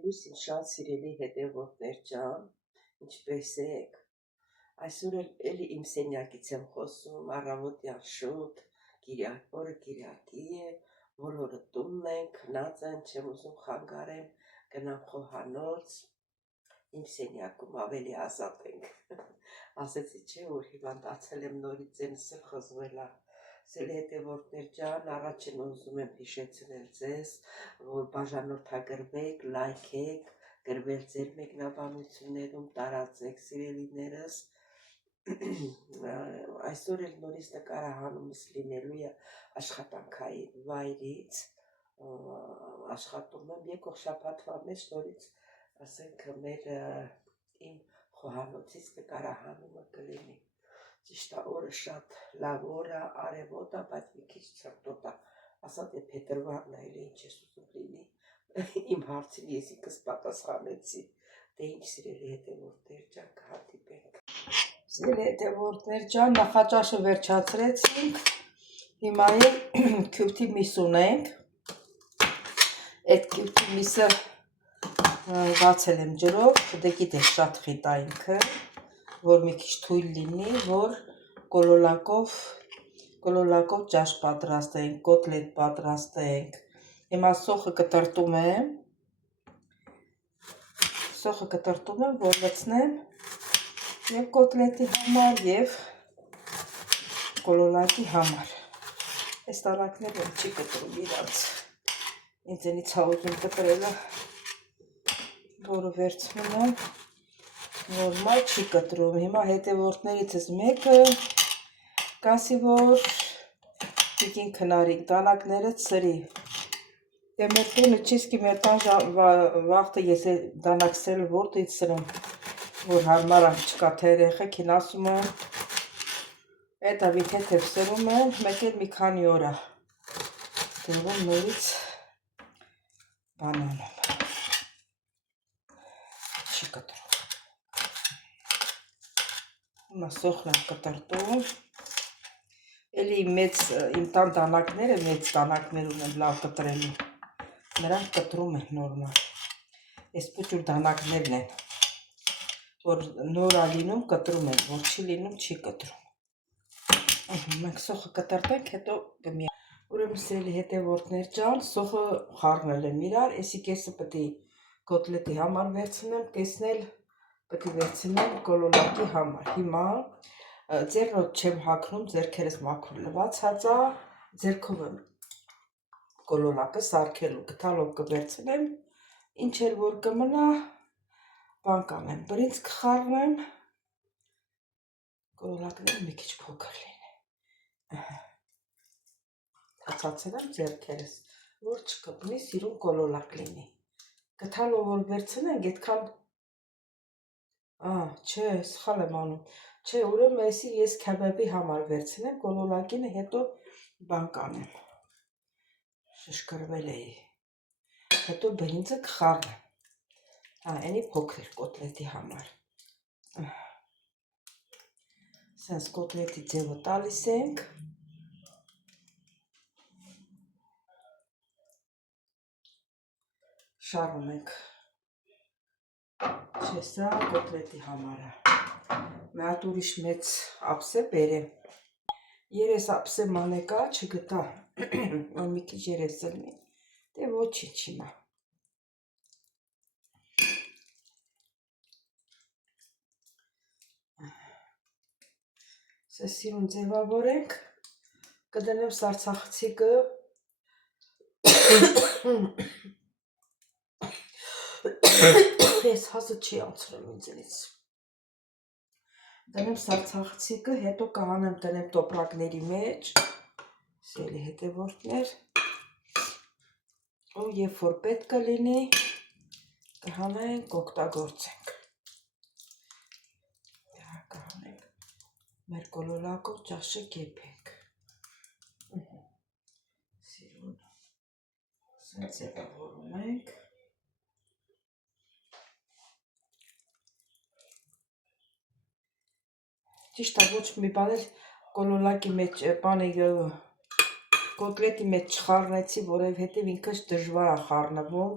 Լույս իմ շատ սիրելի հետևորդներ ջան, ինչպես եք։ Այսօր էլի իմ սենյակից եմ խոսում, առավոտյան շուտ, օրը Կիրակի է, բոլորը տունն են, քնած են, չեմ ուզում խանգարեմ, գնամ խոհանոց, իմ սենյակում ավելի ազատ ենք։ Ասեցի չէ, որ հիվանդացել եմ նորից ձենս էլ խզվել է։ Սիրելի հետևորդներ ջան, առաջին ուզում եմ հիշեցնել ձեզ, որ բաժանորդագրվեք, լայքեք, գրվել ձեր մեկնաբանություններում, տարածեք սիրելիներս։ Այսօր էլ նորից նկարահանումս լինելու է աշխատանքային վայրից, աշխատում եմ եկող շաբաթվա մեջ նորից, ասենք իմ խոհանոցից նկարահանումը կլինի։ Ճիշտ է, օրը շատ լավ օր է, արևոտ է, բայց մի քիչ ցրտոտ է, ասած է փետրվարն է, էլի ինչ ես ուզում լինի։ Իմ հարցին ես ինքս պատասխանեցի, դե ինչ սիրելի հետևորդներ ջան, կհանդիպենք։ Սիրելի հետևորդներ ջան, նախաճաշը վերջացրեցինք, հիմա քյութի միս ունենք, այդ քյութի միսը բացել եմ ջրով, դե գիտեք շատ խիտ է ինքը, որ մի քիչ թույլ լինի, որ կոլոլակով ճաշ պատրաստենք, կոտլետ պատրաստենք։ Հիմա սոխը կտրտում եմ, որ լցնեմ և կոտլետի համար և կոլոլակի համար։ Այս տանակները չի կտրում իրանց, ինձենից հաղուկ եմ կտրելը, որը վերցնում եմ, նորմալ չի կտրում։ Հիմա հետևորդներիցս մեկը կասի, որ տիկին քնարիկ, տանակները սրի։ Դե մեր տունը չիսկի մեր տան վաղթը ես դանակ սրել որտից սրեմ, որ հարմարանք չկա, թե երեխեքին ասում եմ, էտա վիթեթև սրում եմ, մեկ էլ մի քանի օր է, դեղում նորից բանանում, չի կտրում։ Հիմա սոխն եմ կտրտում, էլի իմ տան տանակները, մեծ տանակներ ունեմ լավ կտրելու, նրանք կտրում են նորմալ, ես պուճուր տանակներն են, որ նոր է լինում կտրում են, որ չի լինում չի կտրում։ Մենք սոխը կտրտենք, հետո կմիանանք։ Ուրեմն սիրելի հետևորդներ ջան, սոխը խառնել եմ իրար, էսի կեսը պետք է կոտլետի համար վերցնեմ, կեսն էլ պետք է վերցնեմ կոլոլակի համար։ Հիմա ձեռնոտ չեմ հագնում, ձեռքերս մաքուր լվացած է, ձեռքով եմ կոլոլակը սարքելու, գդալով կվերցնեմ, ինչ էլ որ կմնա, բան կանեմ, բրինձ կխառնեմ, կոլոլակները մի քիչ փոքր լինեն։ Հացացրեմ ձեռքերս, որ չկպնի, սիրուն կոլոլակ լինի։ Գդալով որ վերցնենք, այդքան չէ, սխալ եմ անում, չէ, ուրեմն էսի ես քեբաբի համար վերցնեմ, կոլոլակինը հետո բան կանեմ, շշկրվել էի, հետո բրինձը կխառնեմ, էնի փոքր կոտլետի համար, սենց կոտլետի ձևը տալիս ենք, շարում ենք, չէ, սա կոտլետի համար է, մի հատ ուրիշ մեծ ափսե բերեմ, երես ափսե մանեկա չգտա, որ մի քիչ երես զլնի, դե ոչինչ հիմա։ Սա սիրուն ձևավորենք, կդնեմ սարցախցիկը, ես հազը չի անցրեմ ինձնից, դնեմ սարցախցիկը, հետո կհանեմ տնեմ տոպրակների մեջ, սիրելի հետևորդներ, ու երբ որ պետք կլինի, կհանենք, կօգտագործենք, կհանենք, մեր կոլոլակով ճաշը կեպենք, սիրուն, սենց ձևավորում ենք, ճիշտ է, ոչ մի բան էլ կոլոլակի մեջ, կոտլետի մեջ չխառնեցի, որովհետև ինքս դժվար է խառնվում,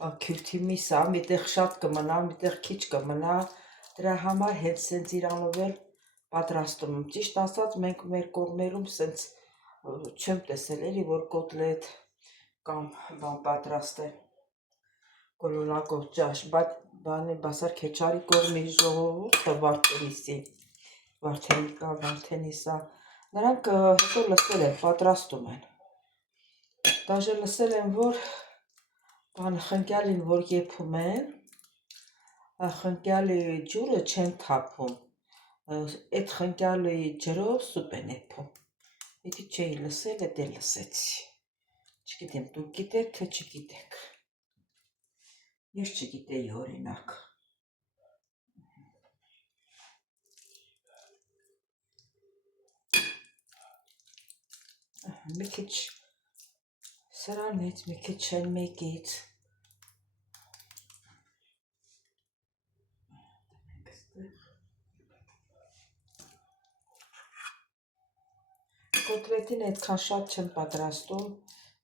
քյուրթի միսա, միտեղ շատ կմնա, միտեղ քիչ կմնա, դրա համար հենց սենց իրանով էլ պատրաստում եմ։ Ճիշտ ասած, մենք մեր կողմերում սենց չեմ տեսել էլի, որ կոտլետ կամ բան պատրաստեն կոլոնակով ճաշ, բայց բանի բասար քեչարի կողմի ժողովուրդը Վարդենիսա, նրանք հետո լսել են, պատրաստում են։ Դաժե լսել են, որ խնկյալին, որ եփում են, խնկյալի ջուրը չեն թափում, այդ խնկյալի ջրով սուպ են եփում։ Եթե չէի լսել, էդ էլ լսեցի։ Չգիտեմ, դուք գիտեք, թե չգիտեք։ Ես չգիտեի օրինակ։ Մի քիչ սրանից, մի քիչ են մեկից։ Կոտլետին այդքան շատ չեմ պատրաստում,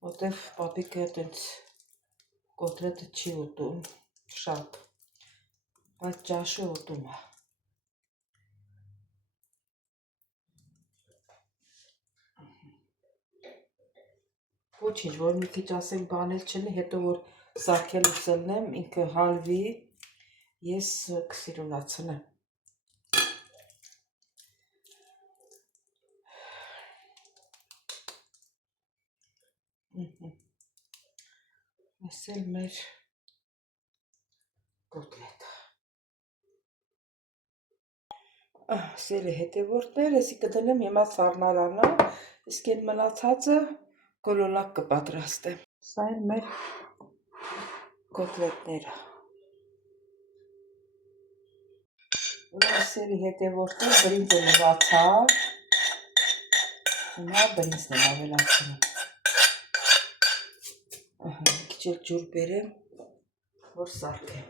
որտեվ պապիկը այտենց կոտլետը չի ուտում շատ, բայց ճաշը ուտում է։ Ոչինչ, որ մի քիչ ասենք բանել չլինի, հետո որ սարքել ու սլնեմ, ինքը հալվի, ես կսիրունացնեմ։ Ես էլ մեր կոտլետը։ Սիրելի հետևորդներ, եսի կդնեմ հիմա սառնարանա, իսկ այն մնացածը կոլոլակ կպատրաստեմ։ Սա են մեր կոտլետները։ Սիրելի հետևորդներ, բրինձը լվացավ, հիմա բրինձն եմ ավելացնում։ Մի քիչ էլ ջուր բերեմ, որ սարքեմ։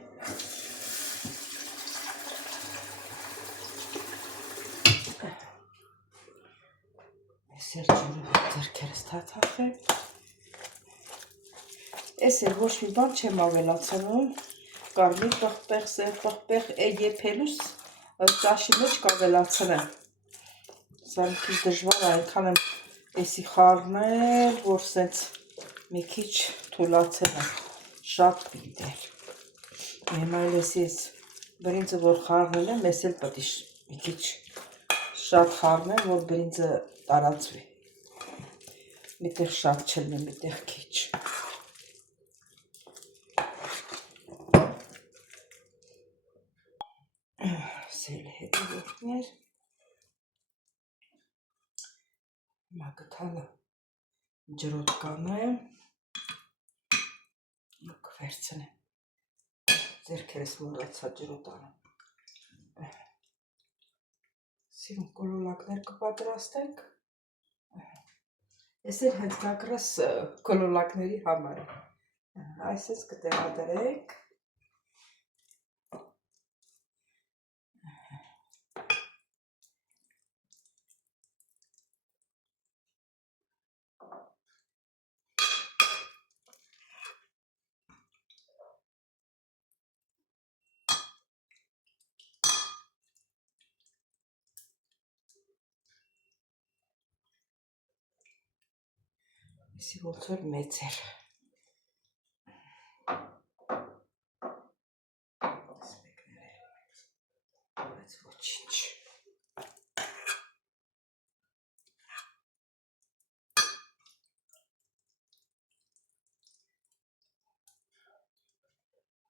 Ես էլ ջուրը ձեռքերս թաթախեմ։ Ես էլ ոչ մի բան չեմ ավելացնում, կարմիր պղպեղ, սև պղպեղ, եփելուս ճաշի մեջ կավելացնեմ։ Սա մի քիչ դժվար է, այնքան եմ էսի խառնել, որ սենց մի քիչ թուլացել եմ, շատ պիտեր։ Հիմա էլ ես բրինձը որ խառնել եմ, ես էլ պետք է մի քիչ շատ խառնեմ, որ բրինձը տարածվի։ Միտեղ շատ չլինի, միտեղ քիչ։ Սիրելի հետևորդներ, հիմա գթալը ջրոտ կանեմ, կվերցնեմ, ձեռքերս մոռացա ջրոտ անեմ։ Սիրուն կոլոլակներ կպատրաստենք, ես էլ հենց կակրս կոլոլակների համար է, այսպես կտեղադրենք, Եսի ոնց որ մեծ էր։ Բայց ոչինչ։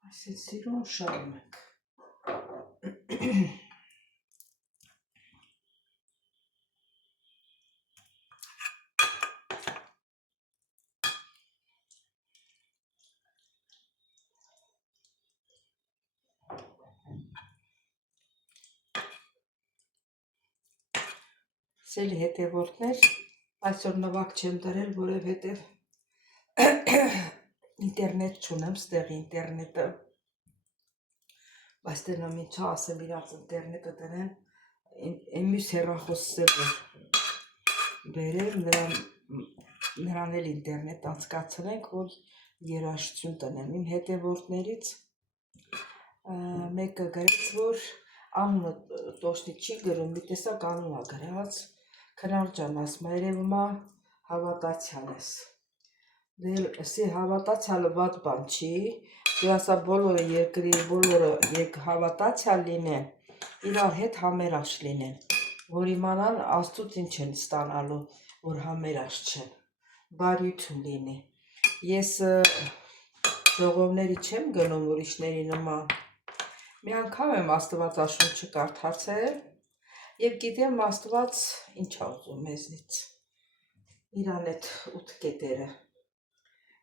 Այսինքն սիրուն շարում ենք։ Սիրելի հետևորդներ, այսօր նվակ չեմ դրել, որովհետև ինտերնետ չունեմ, ստեղ ինտերնետը, բայց տենամ ինչա ասեմ իրաց ինտերնետը դրեմ, մյուս հեռախոսս բերեմ, նրան էլ ինտերնետ անցկացնենք, որ երաժշտություն տնեմ իմ հետևորդներից, մեկը գրեց, որ անունը տոշնի չի գրում, մի տեսակ անունա գրած, քնար ջան, ասում երևում է հավատացյալ ես։ Դե հավատացյալը վատ բան չի, դու ասա բոլորը երկրի, բոլորը հավատացյալ լինեն, իրար հետ համերաշխ լինեն, որ իմանան Աստծուց ինչ են ստանալու, որ համերաշխ չեն, բարություն լինի։ Ես ժողովների չեմ գնում ուրիշների նման, մի անգամ եմ Աստվածաշունչը կարդացել և գիտեմ Աստված ինչ ա ուզում մեզնից, իրան այդ 8 կետերը,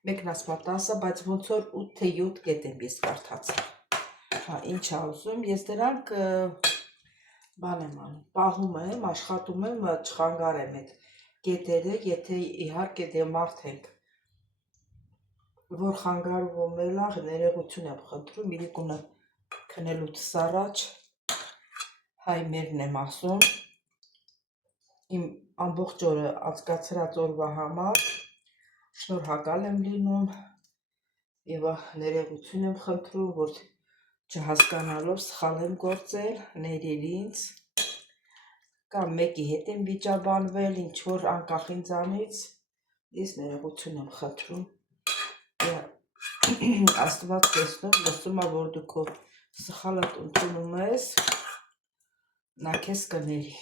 մեկն ասում է 10, բայց ոնց որ 8 թե 7 կետ եմ ես կարդացել, ինչ ա ուզում, ես դրանք բան եմ անում, պահում եմ, աշխատում եմ, չխանգարեմ այդ կետերը, եթե իհարկե դե մարդ ենք, որ խանգարվում էլա, ներողություն եմ խնդրում, իրիկունը քնելուց առաջ հայ մերն եմ ասում, իմ ամբողջ օրը անցկացրած օրվա համար շնորհակալ եմ լինում և ներողություն եմ խնդրում, որ չհասկանալով սխալ եմ գործել, ներիր ինձ, կամ մեկի հետ եմ վիճաբանվել, ինչ որ անկախ ինձանից, ես ներողություն եմ խնդրում, Աստված տեսնում, լսում է, որ դու քո սխալդ ընդունում ես, նա քեզ կների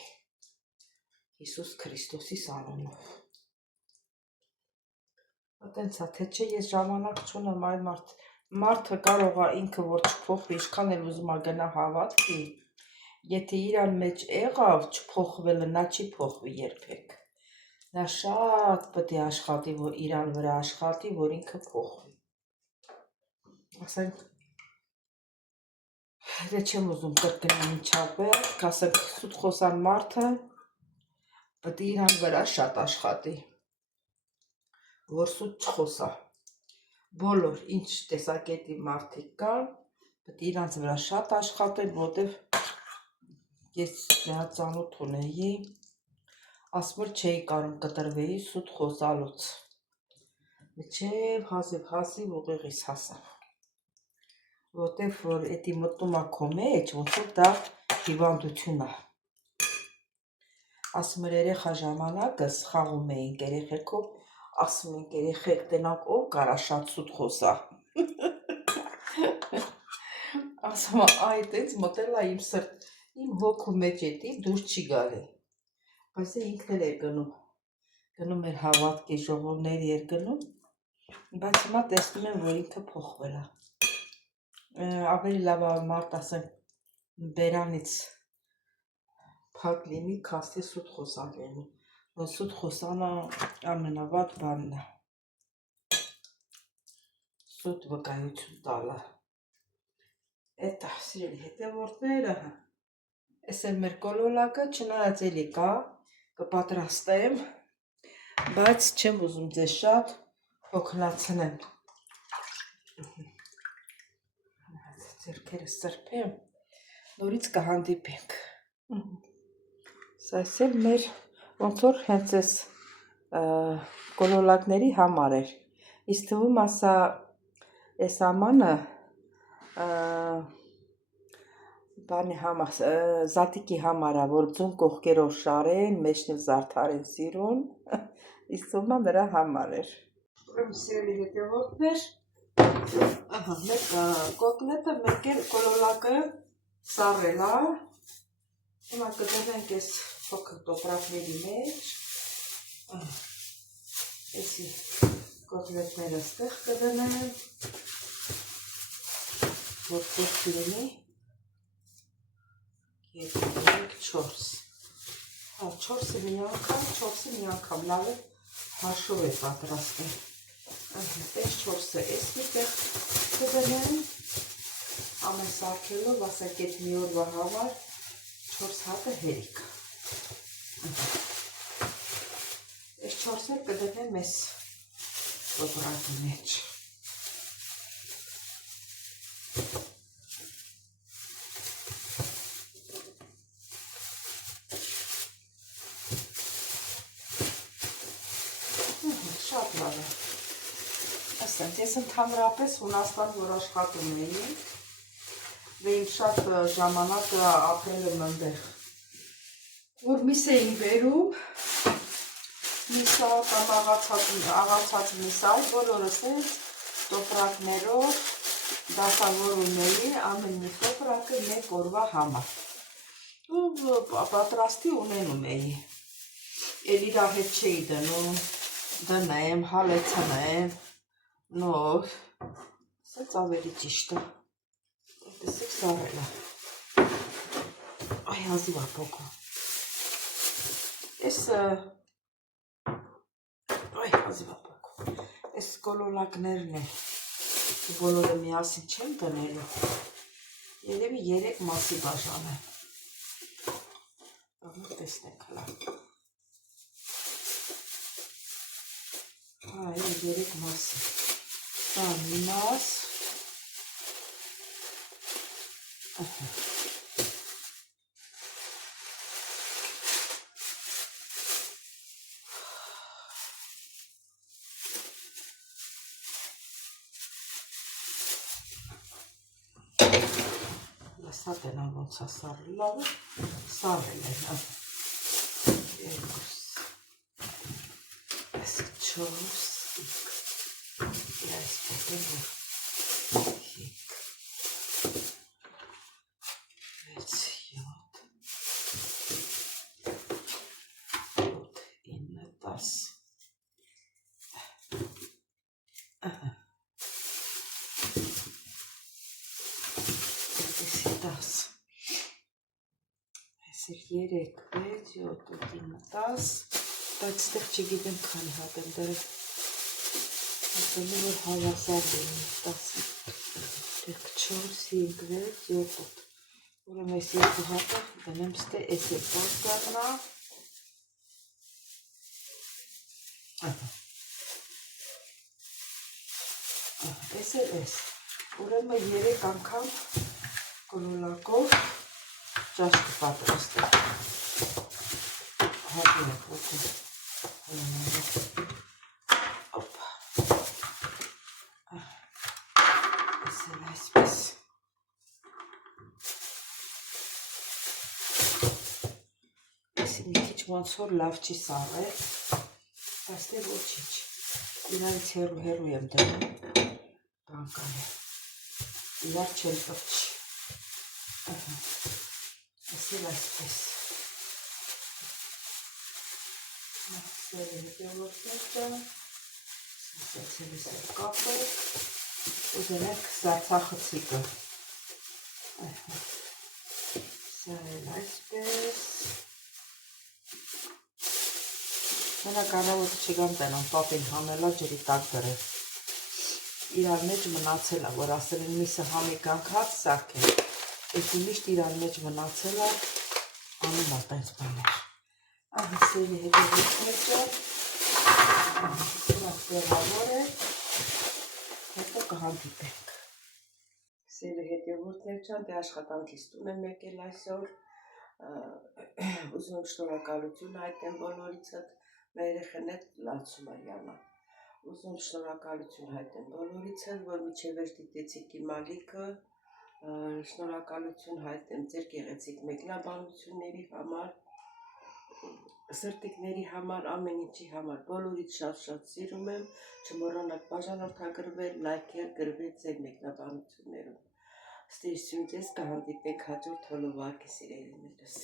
Հիսուս Քրիստոսի անունով։ Տենց է, թե չէ ես ժամանակ չունեմ, այ մարդը կարող է ինքը որ չփոխվի, ինչքան էլ ուզում է գնա հավատքի, եթե իրան մեջ եղավ չփոխվելը, նա չի փոխվի երբեք։ Նա շատ պետք է աշխատի, որ իրան վրա աշխատի, որ ինքը փոխվի։ Ասենք, դե չեմ ուզում կրկնել ինչապեր, ասենք սուտ խոսան մարդը պետք է իրան վրա շատ աշխատի, որ սուտ չխոսա, բոլոր ինչ տեսակետի մարդիկ կան, պետք է իրանց վրա շատ աշխատեն, որտև ես նրա ծանոթ ունեի, ասում էր չէի կարում կտրվեի սուտ խոսալուց, մինչև հազիվ ուղիղիս հասավ, որտև որ էդի մտնում ա քո մեջ, ոնց որ դա հիվանդություն ա, ասում էր երեխա ժամանակս խաղում էինք երեխեքով, ասում ենք երեխեք տենանք ով կարա շատ սուտ խոսա, ասում այ տենց մտել ա իմ սրտ, իմ հոգու մեջ էդի դուր չի գալի, բայց ինքն էլ էր գնում էր հավատքի ժողովների էր գնում, բայց հիմա տեսնում եմ, որ ինքը փոխվել ա, ավելի լավ ա մարդ ասենք բերանից փակ լինի, քան թե սուտ խոսան լինի, որ սուտ խոսանը ամենավատ բանն է, սուտ վկայություն տալը, էդ է սիրելի հետևորդները, ես եմ մեր կոլոլակը չնայած էլի կա, կպատրաստեմ, բայց չեմ ուզում ձեզ շատ հոգնեցնեմ, ձեռքերս սրբեմ, նորից կհանդիպենք, սա էլ մեր ոնց որ հենց ես կոլոլակների համար էր, իս թվում ասա ես ամանը բանի համար, զատիկի համարա, որ ձուն կողքերով շարեն, մեջնև զարդարեն սիրուն, իս թվում նրա համար էր, սիրելի հետևորդներ, մեկ կոտլետը, մեկ էլ կոլոլակը սառել ա, հիմա կդնենք ես փոքր տոպրակների մեջ, էսի կոտլետները ստեղ կդնեմ, որ փոքր լինի, 2, 3, 4, 4-ը մի անգամ լավ է հաշով է պատրաստել, այս 4-ը ես մի տեղ կդնեմ, ամեն սարքելով, ասակ էդ մի օրվա համար, 4 հատը հերիք, այս 4-ը կդնեմ ես տոպրակի մեջ, շատ լավ է, ասենց Ես ընդհանրապես Հունաստան որ աշխատում էի, və իմ շատ ժամանակը ապրել եմ այնտեղ, որ միս էին բերում, միսա կամ աղացած միսա, այդ բոլորս էց տոպրակներով դասավորում էի, ամեն մի տոպրակը մեկ օրվա համար, ու պատրաստի ունենում էի, էլ իրա հետ չէի դնում, դնեմ, հալեցնեմ, նոր, սենց ավելի ճիշտ է, տեսեք սարել է, այ հազիվ ապոքո, ես, այ հազիվ ապոքո, ես կոլոլակներն են, բոլորը միասին չեմ դնելու, երևի 3 մասի բաժան է, բաղմուր տեսնեք հլա, այ 3 մասի, դա մի մաս, լսատ են ոնց է սարել, լավ է, սարել են, 2, 4, 5, ես պետել է, 5, 6, 7, 9, 10, Այսեք 3, 6, 7, 8, 9, 10, բայց ստեղ չգիտեմ քանի հատ եմ դրել, ասեմ որ հավասար լինի, 10, 4, 5, 6, 7, 8, ուրեմ այս 2 հատը դնեմ ստե ես էլ պոս կարնա, ես էլ ես, ուրեմ 3 անգամ կոլոլակով ճաշ կպատրաստել, հատին է պոքում, օպա, ես էլ այսպես, եսի մի քիչ ոնց որ լավ չի սարել, բայց դե ոչինչ, իրանից հեռու եմ դնում, բանկան է, իրար չեն տվչի, ես էլ այսպես, սերը հետևորդները, սեցել ես էլ կապեք, ու դնեք սարցախցիկը, սա էլ այսպես, մենակ առավոտը չգամ տենամ պապին հանելա ջրի տակ դրել, իրար մեջ մնացել է, որ ասել են միսը համի կանք հաց սարքել, ես միշտ իրար մեջ մնացել է, անում է տենց բաներ, ահա սերի հետևորդները, սրանք տեղավոր է, հետո կհանդիպենք, սերի հետևորդներ չան, դե աշխատանքից տուն եմ եկել այսօր, ուզում եմ շնորհակալություն հայտնեմ բոլորիցդ, մեր երեխան է լացում է յանա, ուզում շնորհակալություն հայտնեմ բոլորիցդ, որ միջև էր դիտեցիք իմ ալիքը, շնորհակալություն հայտնեմ ձեր գեղեցիկ մեկնաբանությունների համար, սրտիկների համար, ամեն ինչի համար, բոլորից շատ սիրում եմ, չմոռանաք բաժանորդագրվել, լայքել, գրվել ձեր մեկնաբանություններում, ստերսյուն ձեզ կհանդիպենք հաջորդ հոլովակի սիրելիներս։